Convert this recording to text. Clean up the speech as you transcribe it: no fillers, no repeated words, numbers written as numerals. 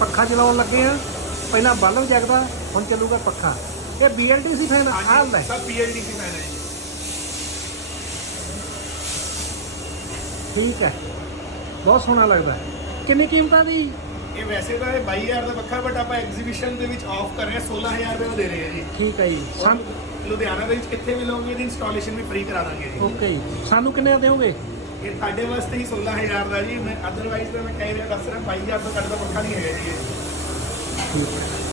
ਪੱਖਾ ਚਲਾਉਣ ਲੱਗੇ ਆ। ਪਹਿਲਾਂ ਬਲਬ ਜਗਦਾ, ਹੁਣ ਚੱਲੂਗਾ ਪੱਖਾ। ਇਹ BLDC ਫੈਨ ਆ ਲੈ ਸਭ BLDC ਫੈਨ ਹੈ ਜੀ। ਠੀਕ ਹੈ, ਬਹੁਤ ਸੋਹਣਾ ਲੱਗਦਾ। ਕਿੰਨੀ ਕੀਮਤਾਂ ਦੀ? ਇਹ ਵੈਸੇ ਤਾਂ ਇਹ 22,000 ਦਾ ਪੱਖਾ, ਬਟ ਆਪਾਂ ਐਗਜ਼ੀਬਿਸ਼ਨ ਦੇ ਵਿੱਚ ਆਫ ਕਰ ਰਹੇ ਹਾਂ, 16,000 ਰੁਪਏ ਦਾ ਦੇ ਰਹੇ ਹਾਂ ਜੀ। ਠੀਕ ਹੈ ਜੀ। ਲੁਧਿਆਣਾ ਦੇ ਵਿੱਚ ਕਿੱਥੇ ਵੀ ਲਓਗੇ ਇਹਦੀ ਇੰਸਟਾਲੇਸ਼ਨ ਵੀ ਫ੍ਰੀ ਕਰਾ ਦਾਂਗੇ ਜੀ। ਓਕੇ ਜੀ, ਸਾਨੂੰ ਕਿੰਨੇ ਦਾ ਦਿਓਗੇ? ਇਹ ਤੁਹਾਡੇ ਵਾਸਤੇ ਹੀ 16,000 ਦਾ ਜੀ। ਮੈਂ ਅਦਰਵਾਈਜ਼ ਤਾਂ ਮੈਂ ਕਹਿ ਰਿਹਾ ਦੱਸ ਰਿਹਾ 22,000 ਤੋਂ ਘੱਟ ਦਾ ਪੱਖਾ ਨਹੀਂ ਹੈਗਾ ਜੀ ਇਹ। ਠੀਕ ਹੈ।